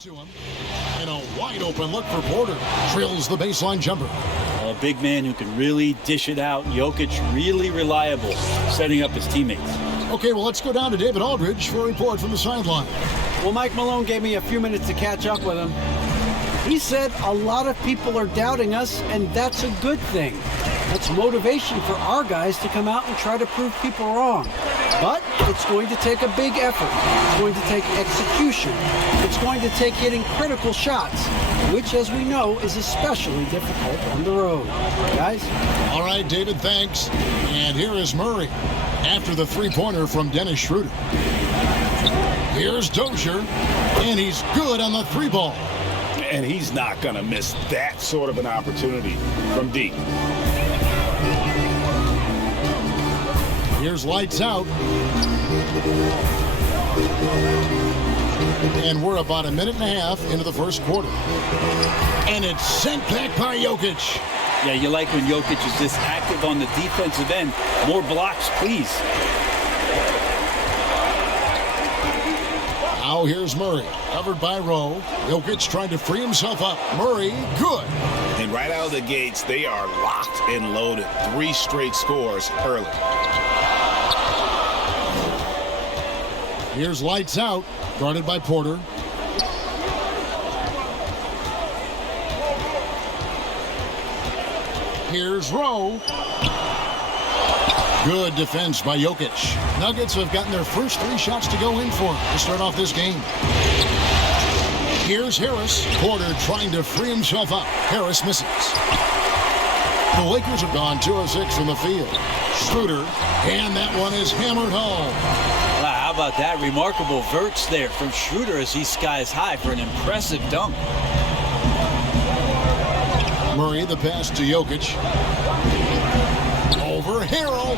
To him. And a wide open look for Porter. Drills the baseline jumper. A big man who can really dish it out. Jokic really reliable, setting up his teammates. Okay, well, let's go down to David Aldridge for a report from the sideline. Well, Mike Malone gave me a few minutes to catch up with him. He said a lot of people are doubting us, and that's a good thing. That's motivation for our guys to come out and try to prove people wrong. But it's going to take a big effort. It's going to take execution. It's going to take hitting critical shots, which, as we know, is especially difficult on the road. Guys? All right, David, thanks. And here is Murray after the three-pointer from Dennis Schroeder. Here's Dozier, and he's good on the three ball. And he's not going to miss that sort of an opportunity from deep. Here's lights out. And we're about a minute and a half into the first quarter. And it's sent back by Jokic. Yeah, you like when Jokic is this active on the defensive end. More blocks, please. Now here's Murray, covered by Rowe. Jokic trying to free himself up. Murray, good. And right out of the gates, they are locked and loaded. 3 straight scores early. Here's lights out, guarded by Porter. Here's Rowe. Good defense by Jokic. Nuggets have gotten their first 3 shots to go in for him to start off this game. Here's Harris. Porter trying to free himself up. Harris misses. The Lakers have gone 2 of 6 from the field. Schroeder, and that one is hammered home. Wow, how about that? Remarkable verts there from Schroeder as he skies high for an impressive dunk. Murray, the pass to Jokic. Over Harrell.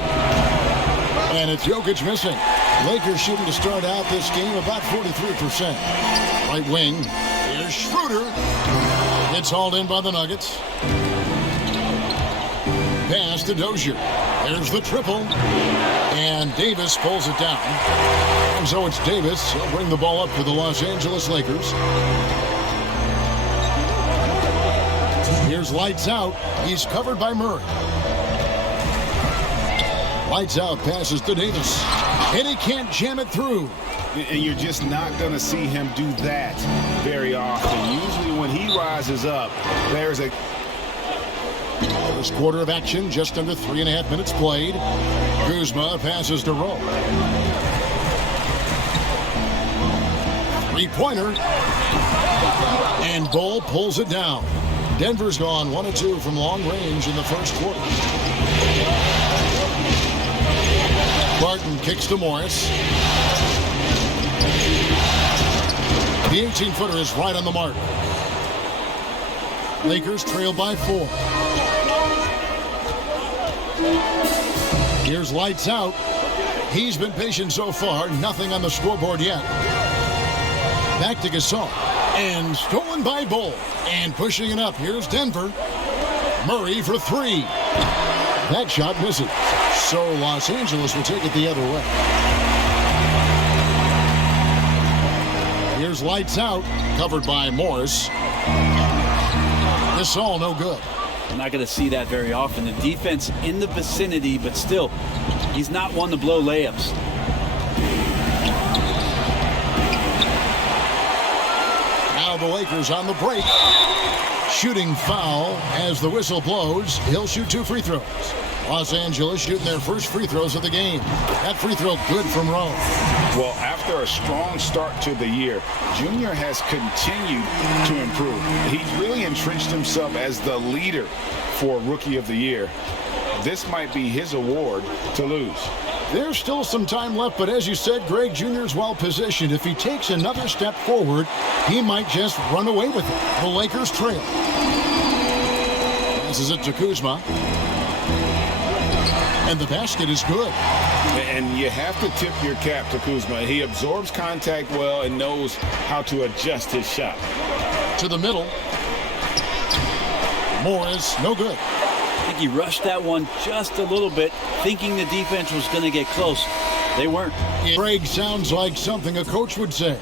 And it's Jokic missing. Lakers shooting to start out this game about 43%. Right wing. Here's Schroeder. It's hauled in by the Nuggets. Pass to Dozier. There's the triple. And Davis pulls it down. And so it's Davis. He'll bring the ball up for the Los Angeles Lakers. Here's lights out. He's covered by Murray. Lights out, passes to Davis. And he can't jam it through. And you're just not going to see him do that very often. Usually when he rises up, there's a... First quarter of action, just under 3.5 minutes played. Kuzma passes to Rowe. Three-pointer. And Bull pulls it down. Denver's gone 1 of 2 from long range in the first quarter. Barton kicks to Morris. The 18-footer is right on the mark. Lakers trail by 4. Here's lights out. He's been patient so far. Nothing on the scoreboard yet. Back to Gasol. And stolen by Bull. And pushing it up. Here's Denver. Murray for 3. That shot misses. So Los Angeles will take it the other way. Here's lights out. Covered by Morris. Gasol no good. I'm not going to see that very often. The defense in the vicinity, but still, he's not one to blow layups. Now the Lakers on the break. Shooting foul as the whistle blows. He'll shoot 2 free throws. Los Angeles shooting their first free throws of the game. That free throw good from Rowe. Well, after a strong start to the year, Junior has continued to improve. He's really entrenched himself as the leader for Rookie of the Year. This might be his award to lose. There's still some time left, but as you said, Greg Jr.'s well positioned. If he takes another step forward, he might just run away with it. The Lakers trail. This is it to Kuzma. And the basket is good. And you have to tip your cap to Kuzma. He absorbs contact well and knows how to adjust his shot. To the middle. Morris, no good. think he rushed that one just a little bit, thinking the defense was going to get close. They weren't. Craig, sounds like something a coach would say.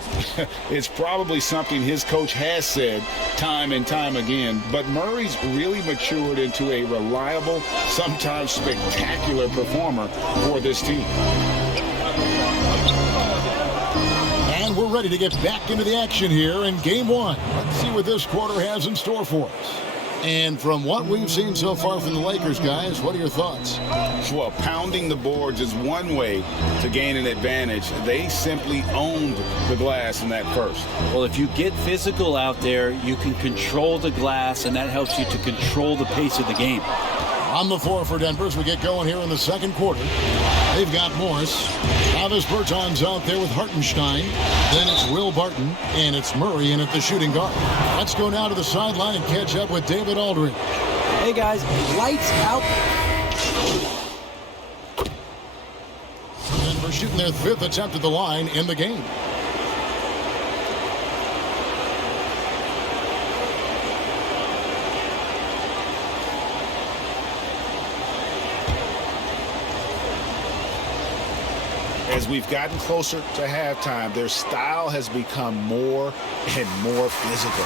It's probably something his coach has said time and time again, but Murray's really matured into a reliable, sometimes spectacular performer for this team. And we're ready to get back into the action here in game one. Let's see what this quarter has in store for us. And from what we've seen so far from the Lakers, guys, what are your thoughts? Well, pounding the boards is one way to gain an advantage. They simply owned the glass in that first. Well, if you get physical out there, you can control the glass, and that helps you to control the pace of the game. On the floor for Denver as we get going here in the second quarter. They've got Morris. Travis Berton's out there with Hartenstein. Then it's Will Barton, and it's Murray in at the shooting guard. Let's go now to the sideline and catch up with David Aldridge. Hey, guys, lights out. Denver shooting their 5th attempt at the line in the game. As we've gotten closer to halftime, their style has become more and more physical.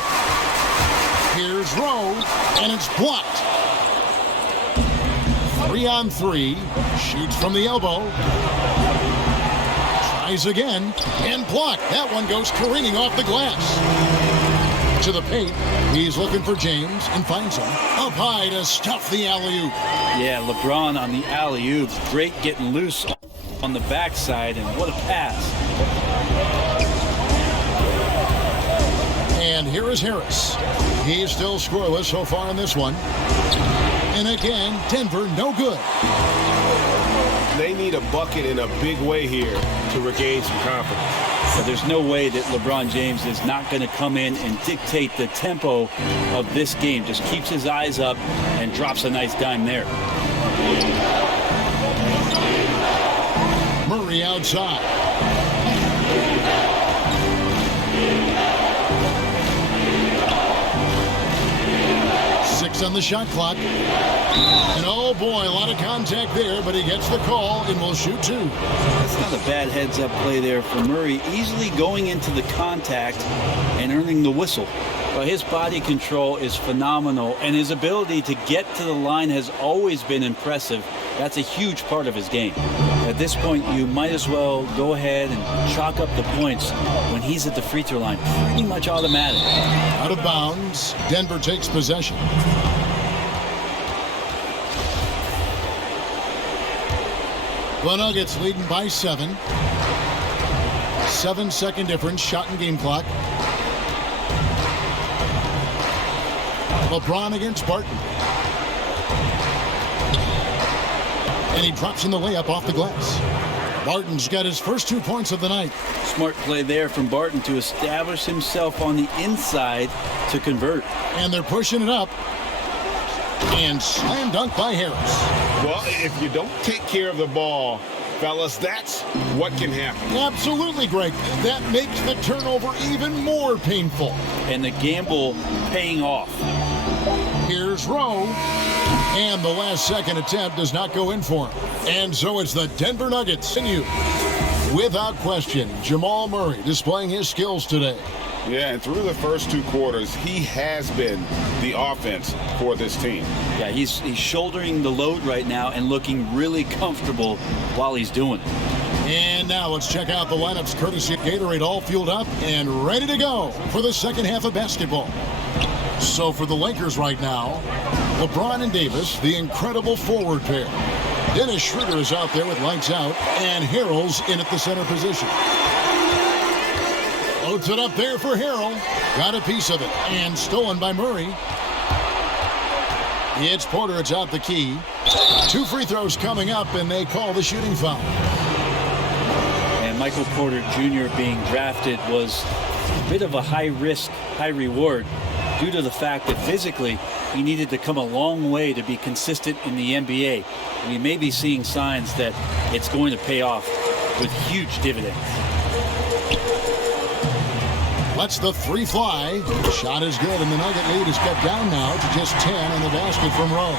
Here's Rowe, and it's blocked. 3-on-3, shoots from the elbow. Tries again, and blocked. That one goes careening off the glass. To the paint, he's looking for James and finds him. Up high to stuff the alley-oop. Yeah, LeBron on the alley-oop. Great getting loose on the backside, and what a pass. And here is Harris. He's still scoreless so far in this one. And again, Denver no good. They need a bucket in a big way here to regain some confidence. But there's no way that LeBron James is not going to come in and dictate the tempo of this game. Just keeps his eyes up and drops a nice dime there. Murray outside. Six on the shot clock. And oh boy, a lot of contact there, but he gets the call and will shoot two. That's not a bad heads-up play there for Murray. Easily going into the contact and earning the whistle. Well, his body control is phenomenal, and his ability to get to the line has always been impressive. That's a huge part of his game. At this point, you might as well go ahead and chalk up the points when he's at the free throw line. Pretty much automatic. Out of bounds, Denver takes possession. The Nuggets leading by 7. 7-second difference, shot and game clock. LeBron against Barton. And he drops in the layup off the glass. Barton's got his first 2 points of the night. Smart play there from Barton to establish himself on the inside to convert. And they're pushing it up. And slam dunk by Harris. Well, if you don't take care of the ball, fellas, that's what can happen. Absolutely, Greg. That makes the turnover even more painful. And the gamble paying off. Here's Rowe. And the last second attempt does not go in for him. And so it's the Denver Nuggets. Without question, Jamal Murray displaying his skills today. Yeah, and through the first 2 quarters, he has been the offense for this team. Yeah, he's shouldering the load right now and looking really comfortable while he's doing it. And now let's check out the lineups courtesy of Gatorade, all fueled up and ready to go for the second half of basketball. So for the Lakers right now, LeBron and Davis, the incredible forward pair. Dennis Schroeder is out there with lights out, and Harrell's in at the center position. Loads it up there for Harrell. Got a piece of it, and stolen by Murray. It's Porter, it's out the key. 2 free throws coming up, and they call the shooting foul. And Michael Porter Jr. being drafted was a bit of a high risk, high reward due to the fact that physically he needed to come a long way to be consistent in the NBA. We may be seeing signs that it's going to pay off with huge dividends. Lets the three fly. Shot is good, and the Nugget lead is cut down now to just 10 on the basket from Rowe.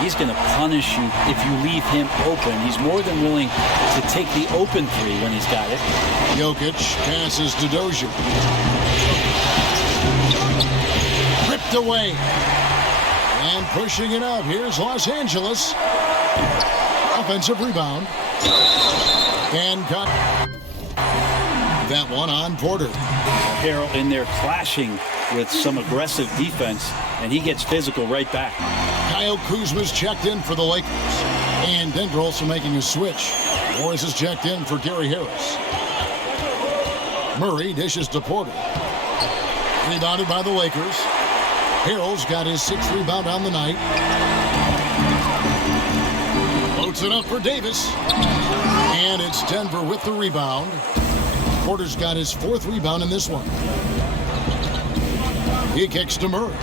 He's going to punish you if you leave him open. He's more than willing to take the open three when he's got it. Jokic passes to Dozier. Ripped away. And pushing it up. Here's Los Angeles. Offensive rebound. And cut. That one on Porter. Harrell in there clashing with some aggressive defense, and he gets physical right back. Kyle Kuzma's checked in for the Lakers. And Denver also making a switch. Morris is checked in for Gary Harris. Murray dishes to Porter. Rebounded by the Lakers. Harrell's got his 6th rebound on the night. Loads it up for Davis. And it's Denver with the rebound. Porter's got his 4th rebound in this one. He kicks to Murray.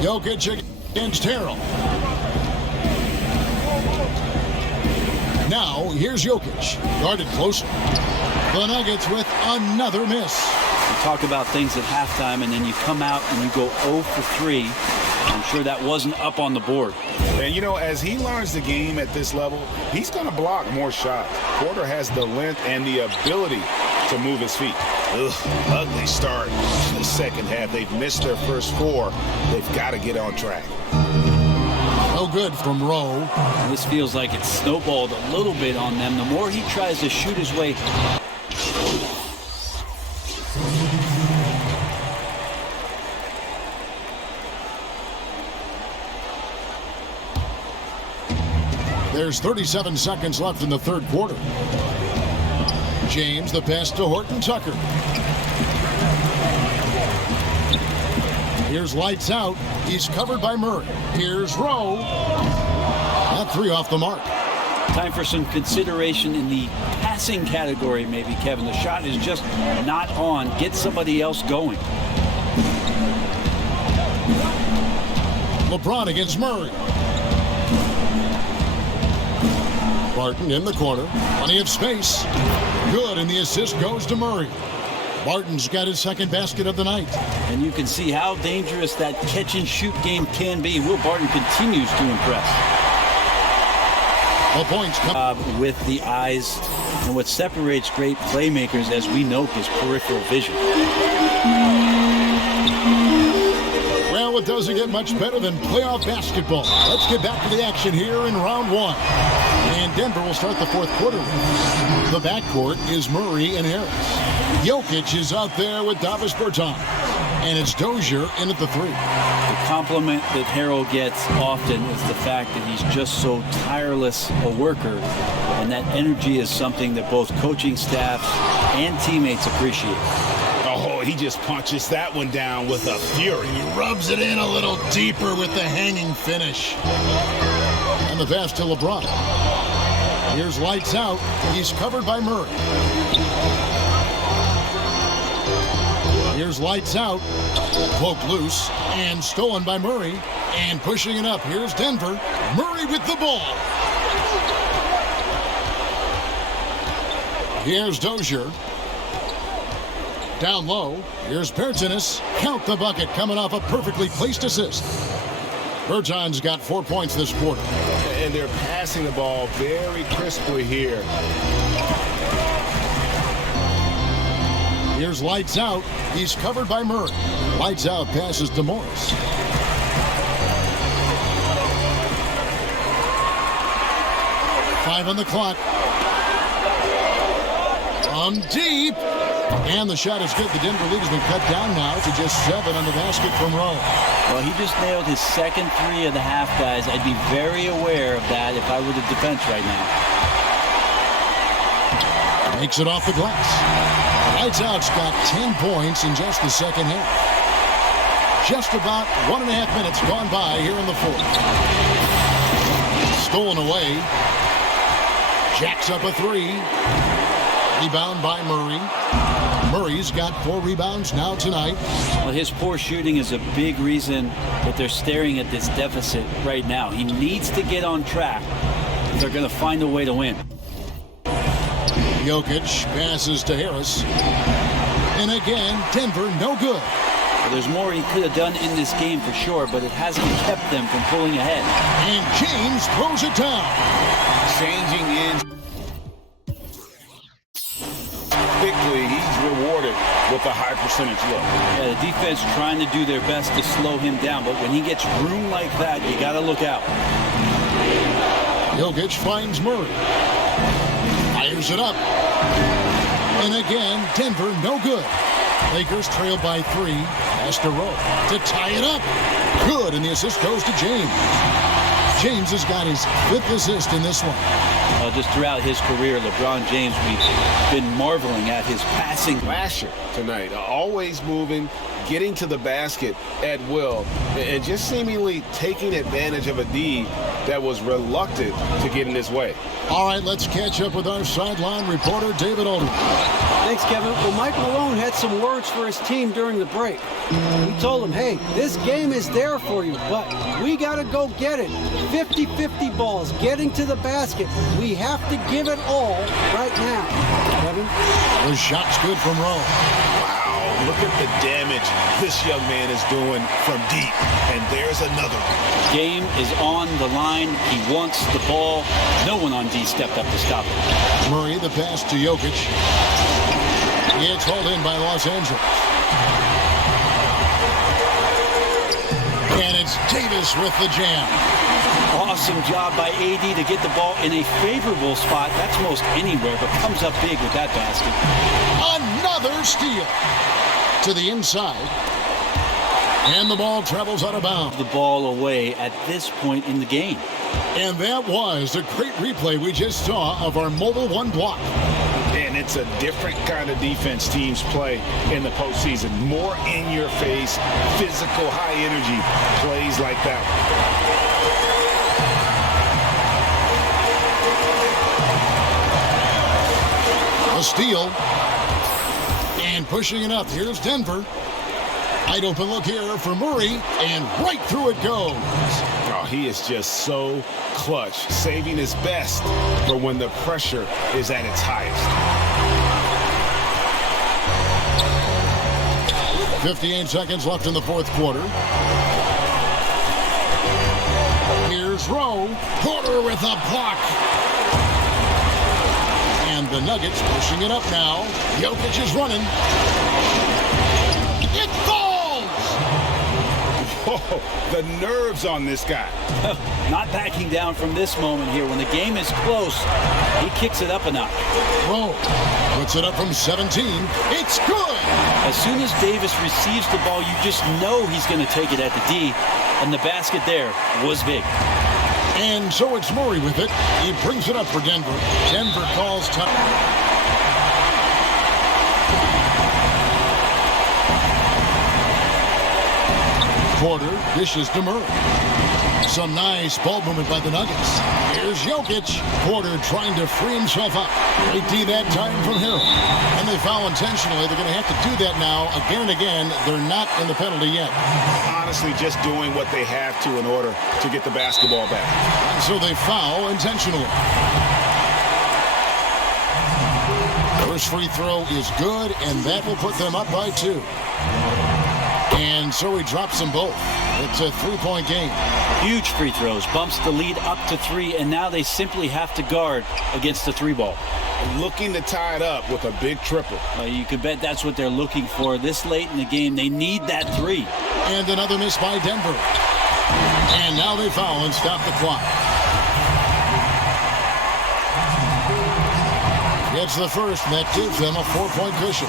Jokic against Harrell. Now, here's Jokic. Guarded closer. The Nuggets with another miss. You talk about things at halftime, and then you come out and you go 0 for 3. I'm sure that wasn't up on the board. And, you know, as he learns the game at this level, he's going to block more shots. Porter has the length and the ability to move his feet. Ugly start in the second half. They've missed their first 4. They've got to get on track. No good from Rowe. This feels like it's snowballed a little bit on them. The more he tries to shoot his way. There's 37 seconds left in the third quarter. James, the pass to Horton Tucker. Here's lights out. He's covered by Murray. Here's Rowe. That 3 off the mark. Time for some consideration in the passing category, maybe, Kevin. The shot is just not on. Get somebody else going. LeBron against Murray. Barton in the corner. Plenty of space. Good, and the assist goes to Murray. Barton's got his 2nd basket of the night. And you can see how dangerous that catch-and-shoot game can be. Will Barton continues to impress. The points come With the eyes, and what separates great playmakers, as we know, is peripheral vision. Well, it doesn't get much better than playoff basketball. Let's get back to the action here in round 1. And Denver will start the 4th quarter. The backcourt is Murray and Harris. Jokic is out there with Davis Bertans. And it's Dozier in at the 3. The compliment that Harrell gets often is the fact that he's just so tireless a worker. And that energy is something that both coaching staffs and teammates appreciate. Oh, he just punches that one down with a fury. He rubs it in a little deeper with the hanging finish. And the pass to LeBron. Here's lights out. He's covered by Murray. Here's lights out. Poked loose and stolen by Murray. And pushing it up. Here's Denver. Murray with the ball. Here's Dozier. Down low. Here's Bertans. Count the bucket coming off a perfectly placed assist. Bertans got 4 points this quarter. And they're passing the ball very crisply here. Here's lights out. He's covered by Murray. Lights out passes to Morris. Five on the clock. From deep. And the shot is good. The Denver lead has been cut down now to just 7 on the basket from Rowe. Well, he just nailed his 2nd 3 of the half, guys. I'd be very aware of that if I were the defense right now. Makes it off the glass. Lights out's got 10 points in just the second half. Just about 1.5 minutes gone by here in the 4th. Stolen away. Jacks up a 3. Rebound by Murray. Murray's got 4 rebounds now tonight. Well, his poor shooting is a big reason that they're staring at this deficit right now. He needs to get on track if they're going to find a way to win. Jokic passes to Harris. And again, Denver no good. Well, there's more he could have done in this game for sure, but it hasn't kept them from pulling ahead. And James throws it down. Changing in quickly, he's rewarded with a high percentage look. Yeah, the defense trying to do their best to slow him down, but when he gets room like that, you got to look out. Jokic finds Murray. Fires it up. And again, Denver no good. Lakers trail by 3. Pass to Rowe to tie it up. Good, and the assist goes to James. James has got his 5th assist in this one. Just throughout his career, LeBron James, we've been marveling at his passing. Flasher tonight, always moving, getting to the basket at will, and just seemingly taking advantage of a D that was reluctant to get in his way. All right, let's catch up with our sideline reporter, David Aldridge. Thanks, Kevin. Well, Mike Malone had some words for his team during the break. He told them, hey, this game is there for you, but we got to go get it. 50-50 balls, getting to the basket. We have to give it all right now. Kevin? The shot's good from Rowe. Wow, look at the damage this young man is doing from deep. And there's another. Game is on the line. He wants the ball. No one on D stepped up to stop it. Murray, the pass to Jokic. It's hauled in by Los Angeles. And it's Davis with the jam. Awesome job by AD to get the ball in a favorable spot. That's most anywhere, but comes up big with that basket. Another steal to the inside. And the ball travels out of bounds. The ball away at this point in the game. And that was a great replay we just saw of our Mobile One block. And it's a different kind of defense teams play in the postseason. More in your face, physical, high energy plays like that. A steal. And pushing it up. Here's Denver. Wide open look here for Murray. And right through it goes. Oh, he is just so clutch, saving his best for when the pressure is at its highest. 58 seconds left in the 4th quarter. Here's Rowe. Porter with a block. And the Nuggets pushing it up now. Jokic is running. It falls! Whoa, the nerves on this guy. Not backing down from this moment here. When the game is close, he kicks it up a notch. Rowe puts it up from 17. It's good! As soon as Davis receives the ball, you just know he's going to take it at the D. And the basket there was big. And so it's Murray with it. He brings it up for Denver. Denver calls time. Porter dishes to Murray. Some nice ball movement by the Nuggets. Here's Jokic. Porter trying to free himself up. Great D that time from Harrell. And they foul intentionally. They're going to have to do that now again and again. They're not in the penalty yet. Honestly, just doing what they have to in order to get the basketball back. And so they foul intentionally. First free throw is good, and that will put them up by 2. And so he drops them both. It's a 3-point game. Huge free throws, bumps the lead up to 3, and now they simply have to guard against the 3-ball. Looking to tie it up with a big triple. You could bet that's what they're looking for this late in the game. They need that 3. And another miss by Denver. And now they foul and stop the clock. Gets the first, and that gives them a 4-point cushion.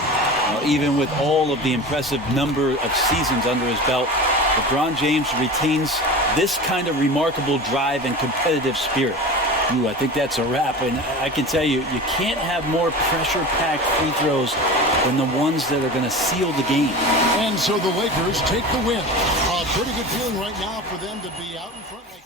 Even with all of the impressive number of seasons under his belt, LeBron James retains this kind of remarkable drive and competitive spirit. I think that's a wrap, and I can tell you, you can't have more pressure-packed free throws than the ones that are going to seal the game. And so the Lakers take the win. A pretty good feeling right now for them to be out in front like this.